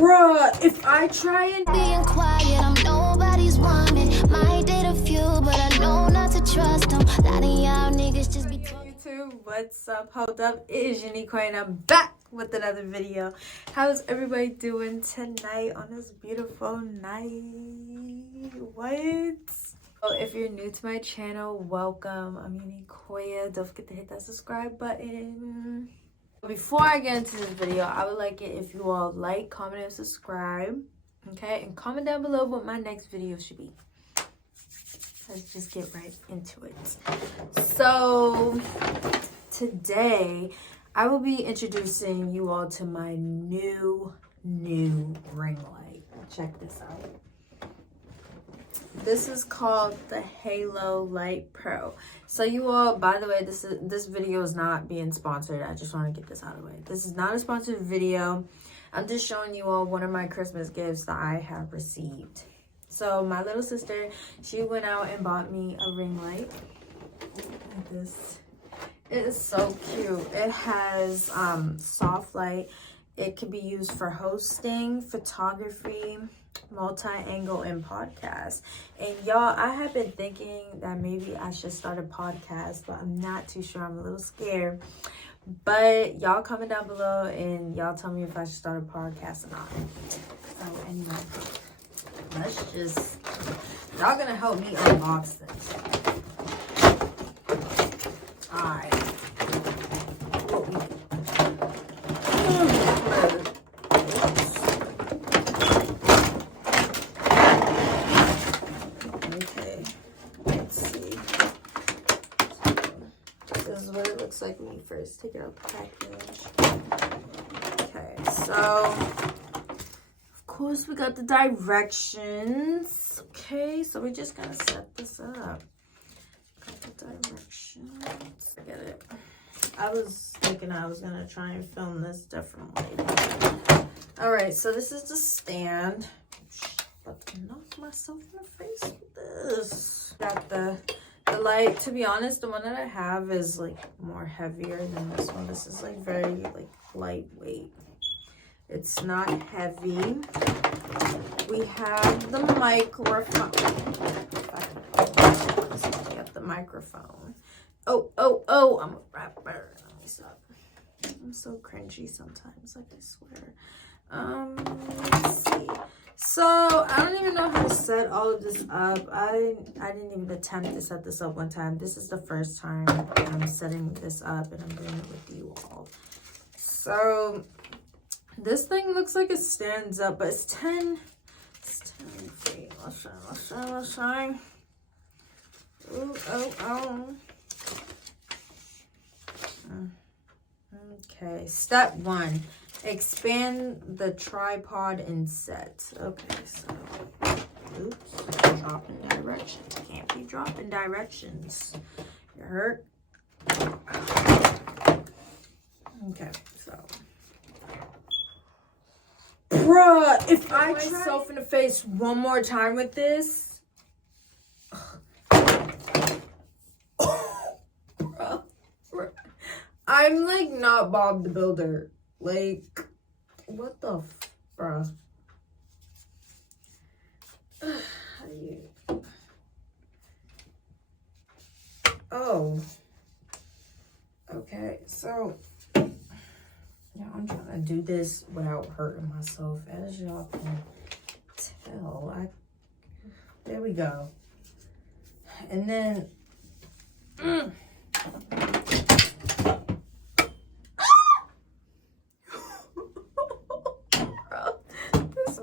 Bruh, if I try and being quiet, I'm nobody's woman. Might date a few, but I know not to trust them. A lot of y'all niggas just be talking. YouTube, what's up? Hold up, it is Quoyah and I'm back with another video. How's everybody doing tonight on this beautiful night? What? So if you're new to my channel, welcome. I'm Quoyah. Don't forget to hit that subscribe button. Before I get into this video, I would like it if you all like, comment, and subscribe. Okay, and comment down below what my next video should be. Let's just get right into it. So today I will be introducing you all to my new ring light. Check this out. This is called the Halo Light Pro. So you all, by the way, this video is not being sponsored. I just want to get this out of the way. This is not a sponsored video. I'm just showing you all one of my Christmas gifts that I have received. So my little sister, she went out and bought me a ring light. Like this. It is so cute. It has soft light. It can be used for hosting, photography, multi-angle, and podcast. And y'all, I have been thinking that maybe I should start a podcast, but I'm not too sure. I'm a little scared. But y'all comment down below and y'all tell me if I should start a podcast or not. So anyway, let's just, y'all gonna help me unbox this. Alright. Okay, let's see. This is what it looks like when you first take it out the package. Okay, so of course we got the directions. Okay, so we're just gonna set this up. Got the directions. I get it. I was thinking I was gonna try and film this differently. All right, so this is the stand. About to knock myself in the face with this. Got the light. To be honest, the one that I have is like more heavier than this one. This is like very like lightweight. It's not heavy. We have the microphone. We got the microphone. Oh, I'm a rapper. Let me stop. I'm so cringy sometimes, like I swear. Let's see. So I don't even know how to set all of this up. I didn't even attempt to set this up one time. This is the first time I'm setting this up and I'm doing it with you all. So this thing looks like it stands up, but it's 10 feet. Let's shine. Ooh, oh. Okay, step 1. Expand the tripod and set. Okay, so oops, dropping directions. Can't be dropping directions. You hurt? Okay, so bruh, if I try myself in the face one more time with this, I'm like not Bob the Builder. Like, what the bruh? How do you? Oh. Okay, so yeah, I'm trying to do this without hurting myself, as y'all can tell. There we go. And then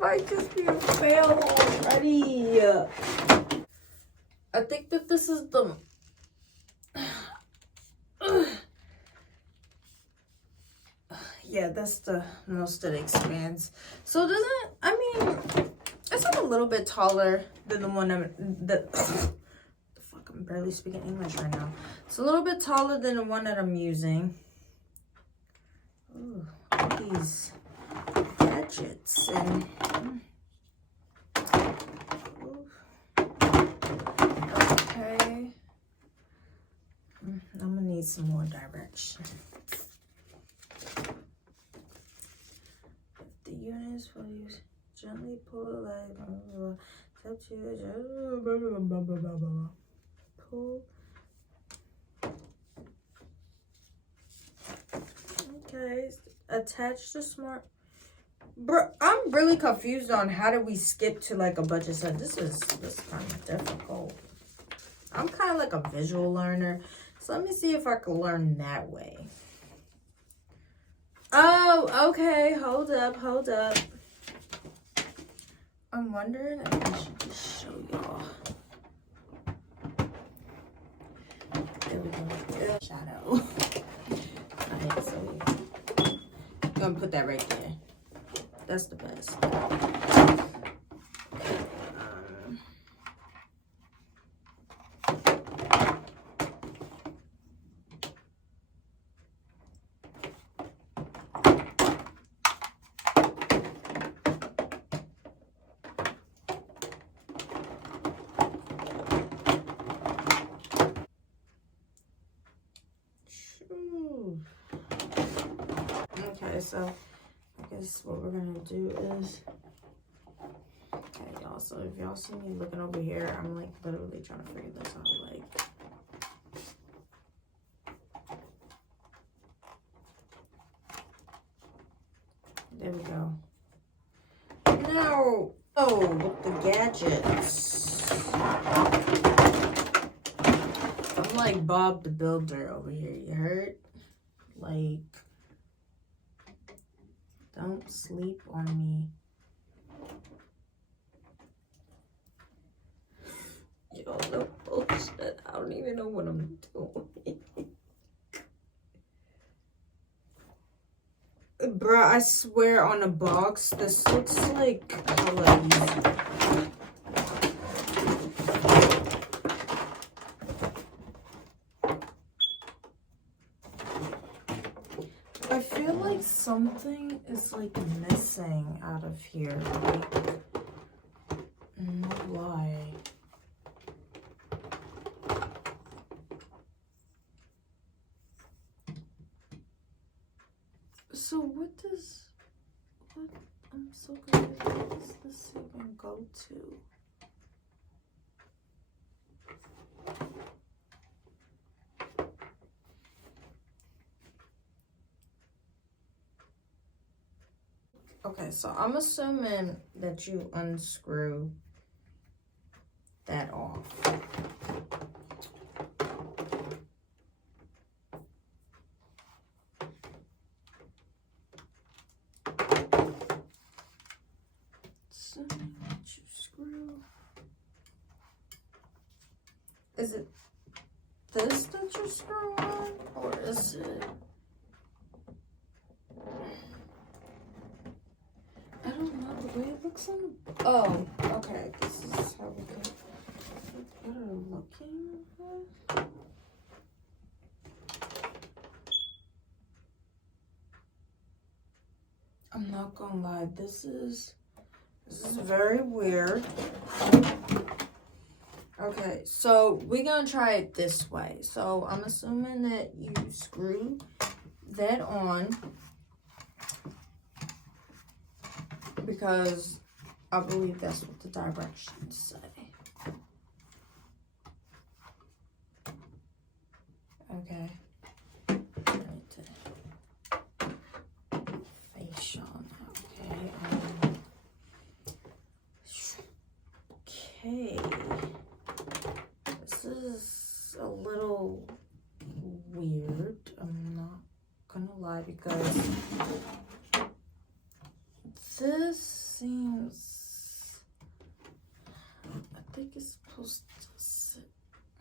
might just be a fail already. I think that this is the yeah, that's the most it expands. So it's like a little bit taller than the one I'm barely speaking English right now. It's a little bit taller than the one that I'm using. Ooh, look at these gadgets and okay. I'm gonna need some more direction. The unit is for you. Gently pull like tap to pull. Okay, attach the smart. Bro, I'm really confused on how do we skip to like a budget set. This is kind of difficult. I'm kind of like a visual learner, so let me see if I can learn that way. Oh, okay. Hold up. I'm wondering if I should just show y'all. There we go. Shadow. Alright, so I'm gonna put that right there. That's the best. Okay, so I guess what we're gonna do is, okay, y'all. So if y'all see me looking over here, I'm like literally trying to figure this out. Like, there we go. Now, oh, with the gadgets. I'm like Bob the Builder over here. You heard? Like, don't sleep on me. Yo, no bullshit. I don't even know what I'm doing. Bruh, I swear on the box, this looks like hella easy. I feel like something is like missing out of here. Like, no lie. So what I'm so confused. What does this even go to? Okay, so I'm assuming that you unscrew that off. Assuming that you screw. Is it this that you screw on, or is it? I don't know the way it looks on the. Oh, okay. This is how we go. What are we looking at? I'm not gonna lie. This is very weird. Okay, so we're gonna try it this way. So I'm assuming that you screw that on, because I believe that's what the directions say. Okay. Face on. Okay. Okay. This is a little weird. I'm not gonna lie, because this seems, I think it's supposed to sit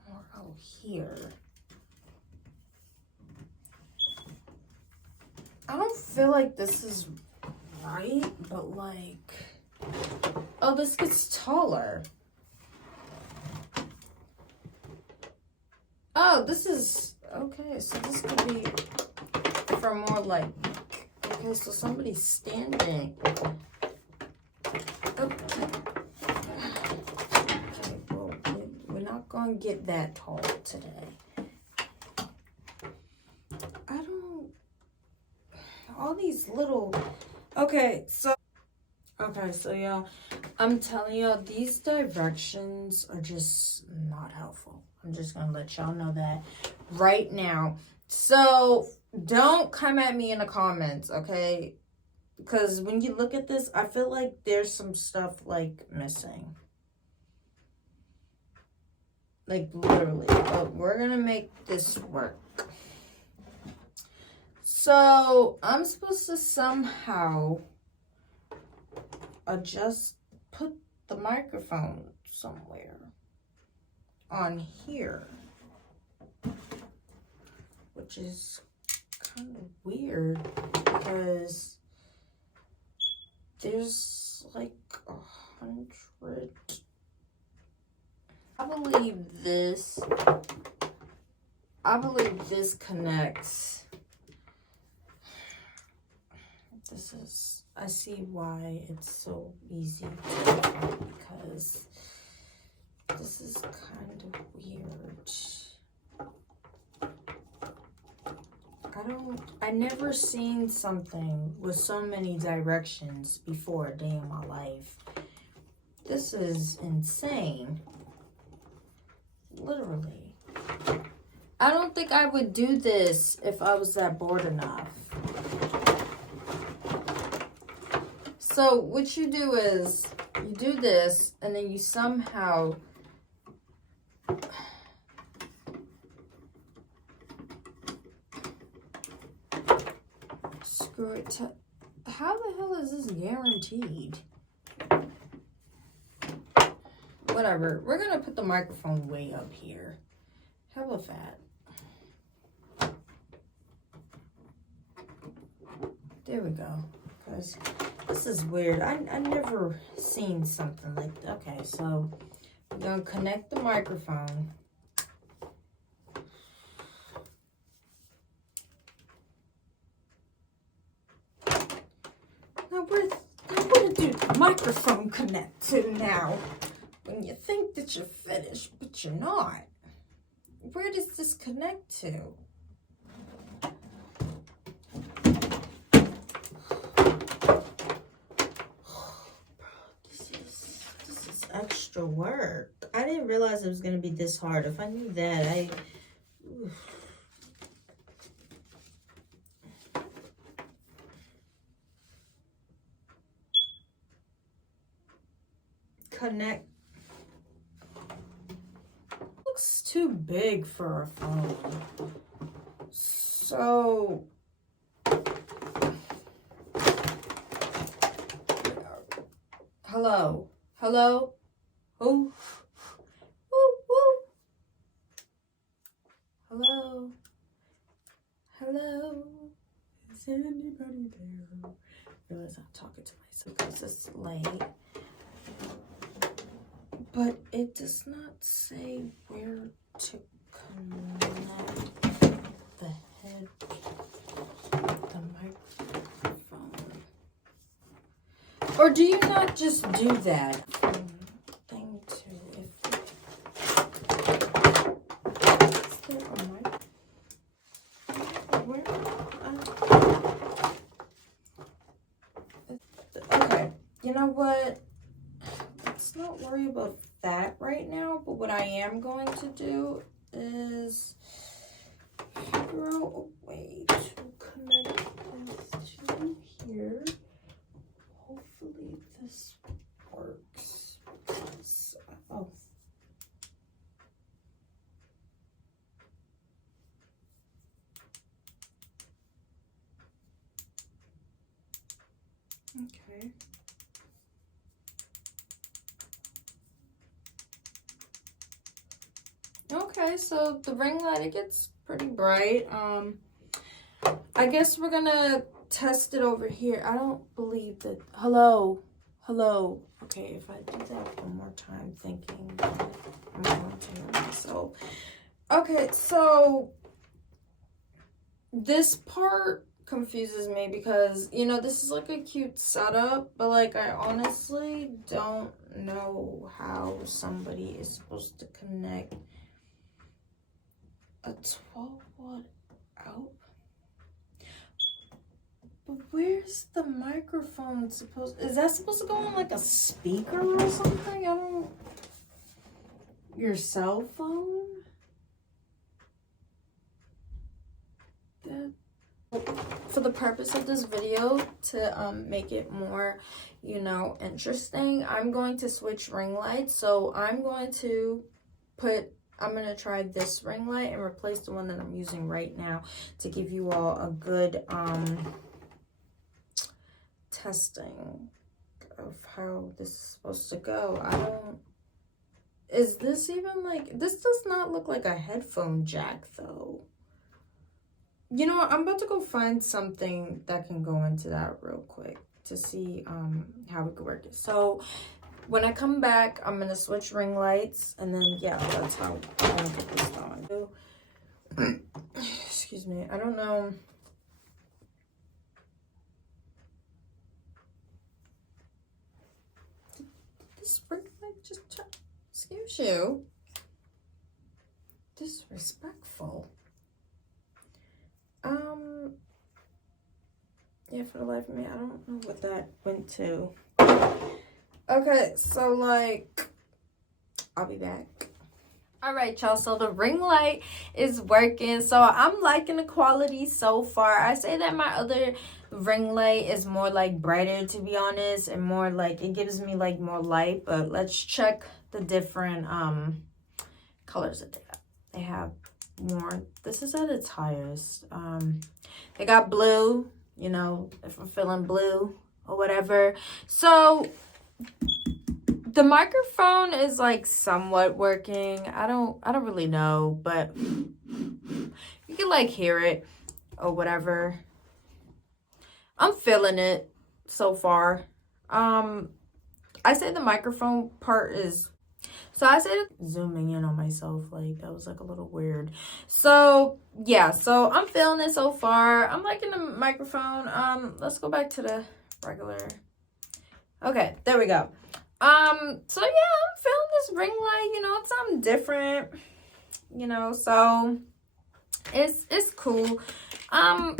more out here. I don't feel like this is right, but like, oh, this gets taller. Oh, this is, okay, so this could be for more like, okay, so somebody's standing. Okay, well, we're not gonna get that tall today. I don't, all these little, okay, so Okay, so y'all, I'm telling y'all, these directions are just not helpful. I'm just gonna let y'all know that right now. So don't come at me in the comments, okay? Because when you look at this, I feel like there's some stuff like missing. Like literally. But we're gonna make this work. So I'm supposed to somehow put the microphone somewhere on here, which is kind of weird because there's like 100. I believe this connects. I see why it's so easy because this is kind of weird. I never seen something with so many directions before a day in my life. This is insane. Literally. I don't think I would do this if I was that bored enough. So what you do is you do this and then you somehow screw it. How the hell is this guaranteed? Whatever. We're going to put the microphone way up here. How about that? There we go. Because this is weird. I never seen something like that. Okay, so we're going to connect the microphone. Now where did the microphone connect to now? When you think that you're finished, but you're not. Where does this connect to? This is extra work. I didn't realize it was gonna be this hard. If I knew that, connect. Looks too big for a phone. So hello. Hello? Who? Woo, woo. Hello? Hello? Is anybody there? I realize I'm talking to myself because it's late. But it does not say where to connect the head, the microphone. Or do you not just do that? Thing to, is there a mic? Okay, you know what? Let's not worry about that right now, but what I am going to do is figure out a way to connect this to here. Hopefully this works. Oh. Okay. Okay, so the ring light, it gets pretty bright. I guess we're gonna test it over here. I don't believe that. Hello. Okay, if I do that one more time, thinking I'm going to hear myself. Okay, so this part confuses me because, you know, this is like a cute setup, but like I honestly don't know how somebody is supposed to connect a 12-watt out. But where's the microphone supposed? Is that supposed to go on like a speaker or something? I don't. Your cell phone? That. For the purpose of this video, to make it more, you know, interesting, I'm going to switch ring lights. So I'm going to try this ring light and replace the one that I'm using right now to give you all a good testing of how this is supposed to go. Is this even like, this does not look like a headphone jack though. You know what? I'm about to go find something that can go into that real quick to see how we could work it. So when I come back, I'm gonna switch ring lights, and then yeah, that's how I'm gonna get this going. Excuse me. I don't know. Did this ring light just excuse you? Disrespectful. Yeah, for the life of me, I don't know what that went to. Okay, so like, I'll be back. All right, y'all, so the ring light is working. So I'm liking the quality so far. I say that my other ring light is more like brighter, to be honest, and more like, it gives me like more light. But let's check the different colors that they have. They have more, this is at its highest. They got blue, you know, if I'm feeling blue or whatever. So the microphone is like somewhat working. I don't really know, but you can like hear it or whatever. I'm feeling it so far. I say the microphone part is, so I said zooming in on myself, like that was like a little weird. So yeah, so I'm feeling it so far. I'm liking the microphone. Let's go back to the regular. Okay, there we go. So yeah, I'm feeling this ring light, you know, it's something different, you know, so it's cool. I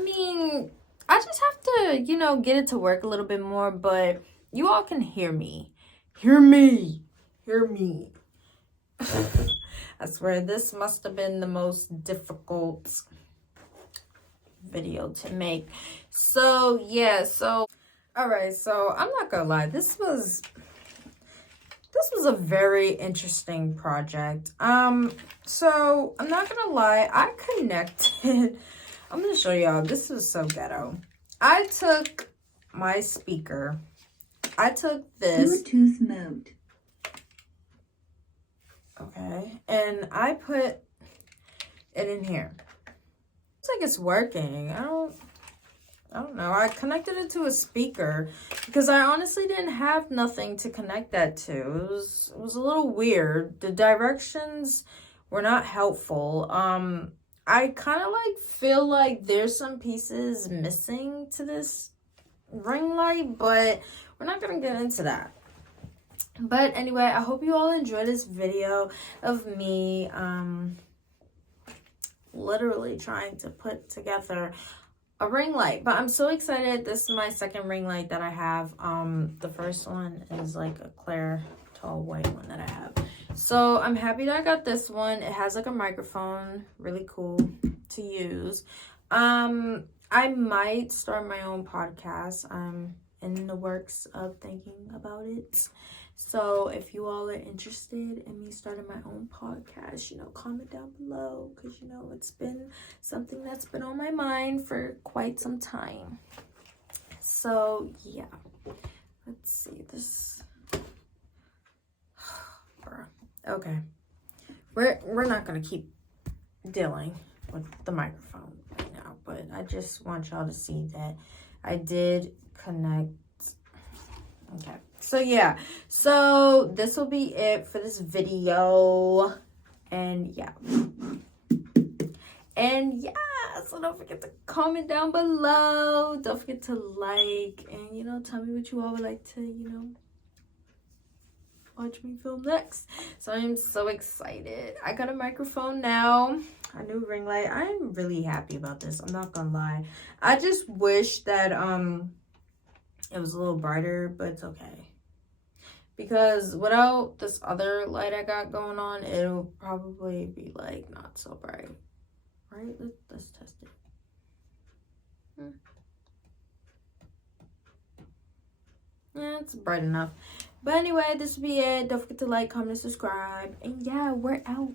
mean, I just have to, you know, get it to work a little bit more, but you all can hear me. Hear me. Hear me. I swear this must have been the most difficult video to make. So yeah, so all right, so I'm not gonna lie, this was a very interesting project. So I'm not gonna lie, I connected I'm gonna show y'all, this is so ghetto. I took my speaker, I took this Bluetooth mode. Okay, and I put it in here. It's like it's working. I don't know. I connected it to a speaker because I honestly didn't have nothing to connect that to. It was a little weird. The directions were not helpful. I kind of like feel like there's some pieces missing to this ring light, but we're not gonna get into that. But anyway, I hope you all enjoyed this video of me literally trying to put together a ring light. But I'm so excited. This is my second ring light that I have. The first one is like a clear tall white one that I have. So I'm happy that I got this one. It has like a microphone, really cool to use. I might start my own podcast. I'm in the works of thinking about it. So if you all are interested in me starting my own podcast, you know, comment down below, because, you know, it's been something that's been on my mind for quite some time. So yeah, let's see this. Okay, we're not gonna keep dealing with the microphone right now, but I just want y'all to see that I did connect. Okay, so yeah, so this will be it for this video, and yeah, so don't forget to comment down below, don't forget to like, and, you know, tell me what you all would like to, you know, watch me film next. So I'm so excited. I got a microphone now, a new ring light. I'm really happy about this. I'm not gonna lie. I just wish that it was a little brighter, but it's okay. Because without this other light I got going on, it'll probably be like not so bright. Right? Let's test it. Yeah, it's bright enough. But anyway, this will be it. Don't forget to like, comment, and subscribe. And yeah, we're out.